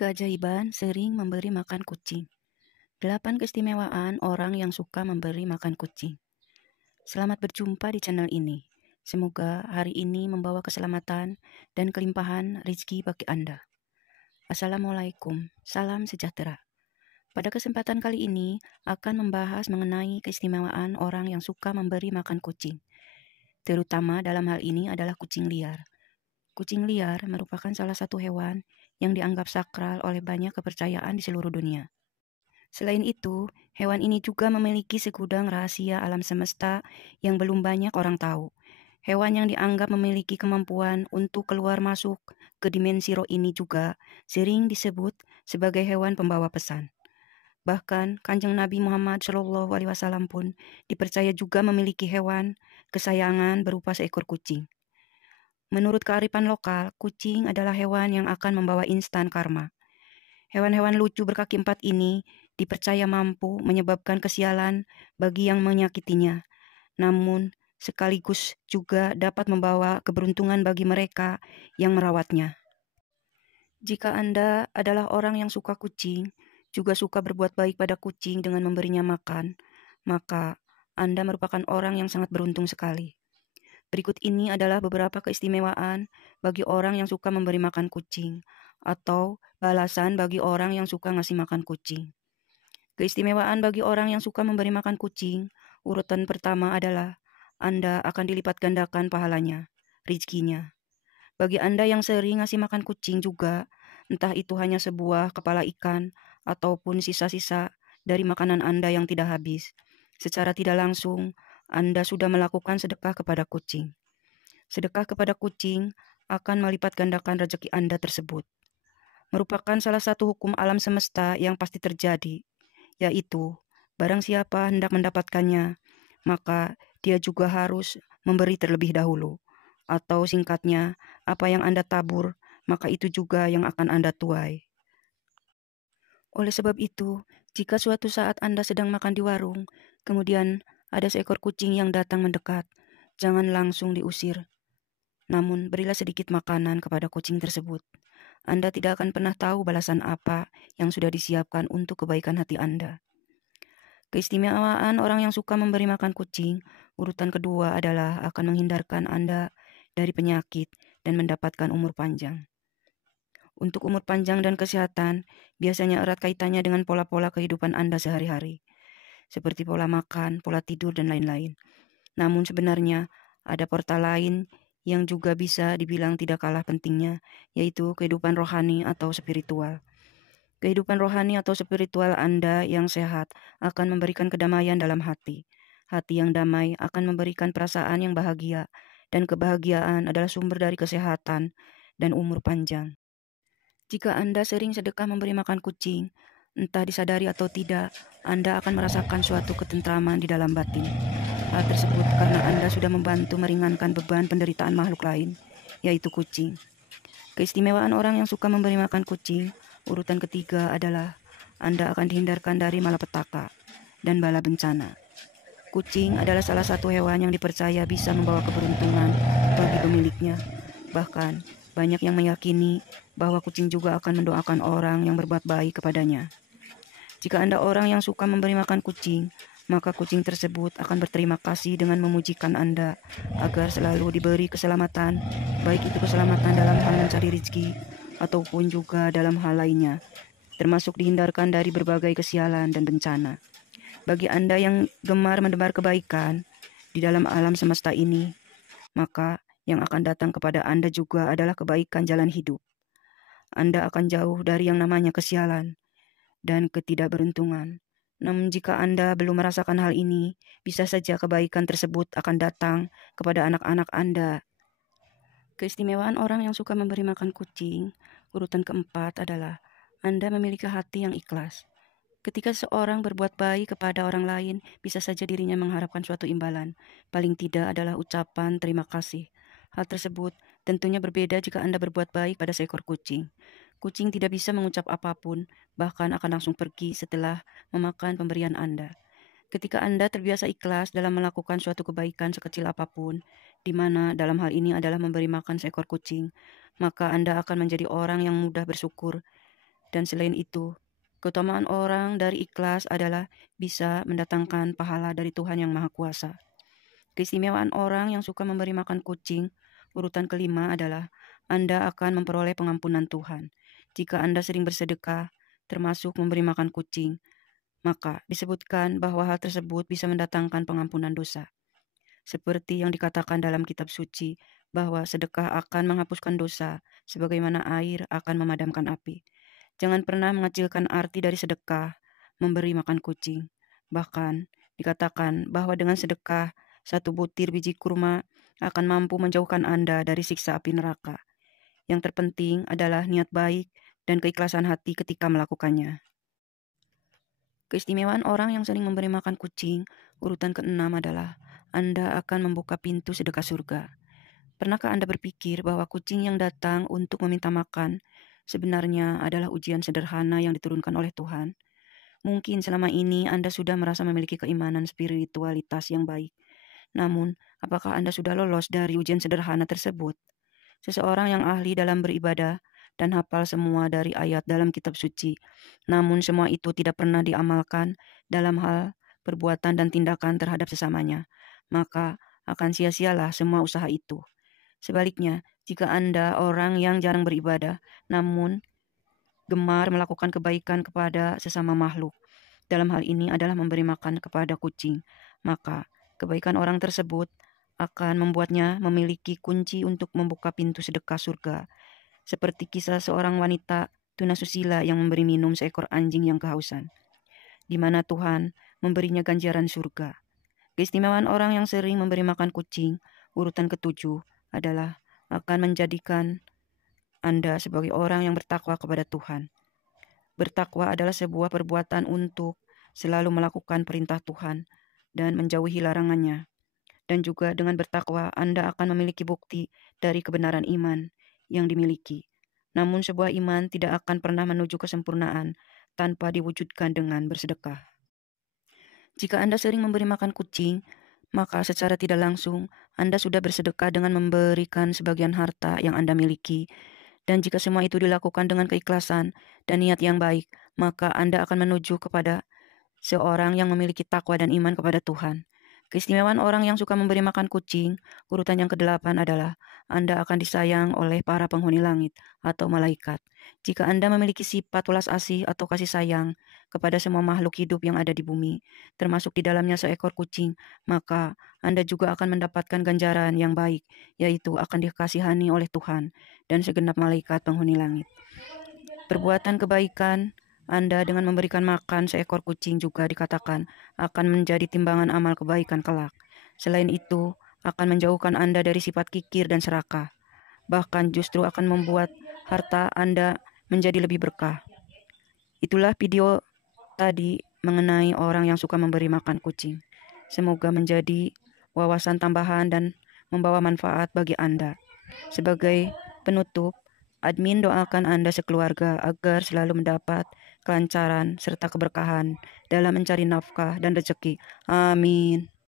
Keajaiban sering memberi makan kucing. 8 keistimewaan orang yang suka memberi makan kucing. Selamat berjumpa di channel ini. Semoga hari ini membawa keselamatan dan kelimpahan rezeki bagi Anda. Assalamualaikum, salam sejahtera. Pada kesempatan kali ini akan membahas mengenai keistimewaan orang yang suka memberi makan kucing. Terutama dalam hal ini adalah kucing liar. Kucing liar merupakan salah satu hewan yang dianggap sakral oleh banyak kepercayaan di seluruh dunia. Selain itu, hewan ini juga memiliki segudang rahasia alam semesta yang belum banyak orang tahu. Hewan yang dianggap memiliki kemampuan untuk keluar masuk ke dimensi roh ini juga sering disebut sebagai hewan pembawa pesan. Bahkan Kanjeng Nabi Muhammad SAW pun dipercaya juga memiliki hewan kesayangan berupa seekor kucing. Menurut kearifan lokal, kucing adalah hewan yang akan membawa instan karma. Hewan-hewan lucu berkaki 4 ini dipercaya mampu menyebabkan kesialan bagi yang menyakitinya, namun sekaligus juga dapat membawa keberuntungan bagi mereka yang merawatnya. Jika Anda adalah orang yang suka kucing, juga suka berbuat baik pada kucing dengan memberinya makan, maka Anda merupakan orang yang sangat beruntung sekali. Berikut ini adalah beberapa keistimewaan bagi orang yang suka memberi makan kucing atau balasan bagi orang yang suka ngasih makan kucing. Keistimewaan bagi orang yang suka memberi makan kucing, urutan pertama adalah Anda akan dilipat gandakan pahalanya, rezekinya. Bagi Anda yang sering ngasih makan kucing juga, entah itu hanya sebuah kepala ikan ataupun sisa-sisa dari makanan Anda yang tidak habis, secara tidak langsung Anda sudah melakukan sedekah kepada kucing. Sedekah kepada kucing akan melipat gandakan rezeki Anda tersebut. Merupakan salah satu hukum alam semesta yang pasti terjadi, yaitu barang siapa hendak mendapatkannya, maka dia juga harus memberi terlebih dahulu. Atau singkatnya, apa yang Anda tabur, maka itu juga yang akan Anda tuai. Oleh sebab itu, jika suatu saat Anda sedang makan di warung, kemudian ada seekor kucing yang datang mendekat, jangan langsung diusir. Namun, berilah sedikit makanan kepada kucing tersebut. Anda tidak akan pernah tahu balasan apa yang sudah disiapkan untuk kebaikan hati Anda. Keistimewaan orang yang suka memberi makan kucing, urutan kedua adalah akan menghindarkan Anda dari penyakit dan mendapatkan umur panjang. Untuk umur panjang dan kesehatan, biasanya erat kaitannya dengan pola-pola kehidupan Anda sehari-hari, seperti pola makan, pola tidur, dan lain-lain. Namun sebenarnya ada portal lain yang juga bisa dibilang tidak kalah pentingnya, yaitu kehidupan rohani atau spiritual. Kehidupan rohani atau spiritual Anda yang sehat akan memberikan kedamaian dalam hati. Hati yang damai akan memberikan perasaan yang bahagia, dan kebahagiaan adalah sumber dari kesehatan dan umur panjang. Jika Anda sering sedekah memberi makan kucing, entah disadari atau tidak, Anda akan merasakan suatu ketentraman di dalam batin. Hal tersebut karena Anda sudah membantu meringankan beban penderitaan makhluk lain, yaitu kucing. Keistimewaan orang yang suka memberi makan kucing, urutan ketiga adalah Anda akan dihindarkan dari malapetaka dan bala bencana. Kucing adalah salah satu hewan yang dipercaya bisa membawa keberuntungan bagi pemiliknya. Bahkan, banyak yang meyakini bahwa kucing juga akan mendoakan orang yang berbuat baik kepadanya. Jika Anda orang yang suka memberi makan kucing, maka kucing tersebut akan berterima kasih dengan memujikan Anda agar selalu diberi keselamatan, baik itu keselamatan dalam hal mencari rezeki ataupun juga dalam hal lainnya, termasuk dihindarkan dari berbagai kesialan dan bencana. Bagi Anda yang gemar menebar kebaikan di dalam alam semesta ini, maka yang akan datang kepada Anda juga adalah kebaikan jalan hidup. Anda akan jauh dari yang namanya kesialan dan ketidakberuntungan. Namun jika Anda belum merasakan hal ini, bisa saja kebaikan tersebut akan datang kepada anak-anak Anda. Keistimewaan orang yang suka memberi makan kucing, urutan keempat adalah Anda memiliki hati yang ikhlas. Ketika seorang berbuat baik kepada orang lain, bisa saja dirinya mengharapkan suatu imbalan. Paling tidak adalah ucapan terima kasih. Hal tersebut tentunya berbeda jika Anda berbuat baik pada seekor kucing. Kucing tidak bisa mengucap apapun, bahkan akan langsung pergi setelah memakan pemberian Anda. Ketika Anda terbiasa ikhlas dalam melakukan suatu kebaikan sekecil apapun, di mana dalam hal ini adalah memberi makan seekor kucing, maka Anda akan menjadi orang yang mudah bersyukur Dan selain itu, keutamaan orang dari ikhlas adalah bisa mendatangkan pahala dari Tuhan yang Maha Kuasa. Keistimewaan orang yang suka memberi makan kucing, urutan kelima adalah Anda akan memperoleh pengampunan Tuhan. Jika Anda sering bersedekah, termasuk memberi makan kucing, maka disebutkan bahwa hal tersebut bisa mendatangkan pengampunan dosa. Seperti yang dikatakan dalam kitab suci, bahwa sedekah akan menghapuskan dosa, sebagaimana air akan memadamkan api. Jangan pernah mengecilkan arti dari sedekah, memberi makan kucing. Bahkan, dikatakan bahwa dengan sedekah, 1 butir biji kurma akan mampu menjauhkan Anda dari siksa api neraka. Yang terpenting adalah niat baik dan keikhlasan hati ketika melakukannya. Keistimewaan orang yang sering memberi makan kucing, urutan keenam adalah Anda akan membuka pintu sedekah surga. Pernahkah Anda berpikir bahwa kucing yang datang untuk meminta makan sebenarnya adalah ujian sederhana yang diturunkan oleh Tuhan? Mungkin selama ini Anda sudah merasa memiliki keimanan spiritualitas yang baik. Namun, apakah Anda sudah lolos dari ujian sederhana tersebut? Seseorang yang ahli dalam beribadah dan hafal semua dari ayat dalam kitab suci. Namun semua itu tidak pernah diamalkan dalam hal perbuatan dan tindakan terhadap sesamanya. Maka akan sia-sialah semua usaha itu. Sebaliknya, jika Anda orang yang jarang beribadah, namun gemar melakukan kebaikan kepada sesama makhluk, dalam hal ini adalah memberi makan kepada kucing, maka kebaikan orang tersebut akan membuatnya memiliki kunci untuk membuka pintu sedekah surga. Seperti kisah seorang wanita tunasusila yang memberi minum seekor anjing yang kehausan, di mana Tuhan memberinya ganjaran surga. Keistimewaan orang yang sering memberi makan kucing, urutan ketujuh, adalah akan menjadikan Anda sebagai orang yang bertakwa kepada Tuhan. Bertakwa adalah sebuah perbuatan untuk selalu melakukan perintah Tuhan dan menjauhi larangannya. Dan juga dengan bertakwa, Anda akan memiliki bukti dari kebenaran iman yang dimiliki. Namun sebuah iman tidak akan pernah menuju kesempurnaan tanpa diwujudkan dengan bersedekah. Jika Anda sering memberi makan kucing, maka secara tidak langsung Anda sudah bersedekah dengan memberikan sebagian harta yang Anda miliki. Dan jika semua itu dilakukan dengan keikhlasan dan niat yang baik, maka Anda akan menuju kepada seorang yang memiliki takwa dan iman kepada Tuhan. Keistimewaan orang yang suka memberi makan kucing, urutan yang ke-8 adalah Anda akan disayang oleh para penghuni langit atau malaikat. Jika Anda memiliki sifat welas asih atau kasih sayang kepada semua makhluk hidup yang ada di bumi, termasuk di dalamnya seekor kucing, maka Anda juga akan mendapatkan ganjaran yang baik, yaitu akan dikasihani oleh Tuhan dan segenap malaikat penghuni langit. Perbuatan kebaikan Anda dengan memberikan makan seekor kucing juga dikatakan akan menjadi timbangan amal kebaikan kelak. Selain itu, akan menjauhkan Anda dari sifat kikir dan serakah. Bahkan justru akan membuat harta Anda menjadi lebih berkah. Itulah video tadi mengenai orang yang suka memberi makan kucing. Semoga menjadi wawasan tambahan dan membawa manfaat bagi Anda. Sebagai penutup, admin doakan Anda sekeluarga agar selalu mendapat kelancaran serta keberkahan dalam mencari nafkah dan rezeki. Amin.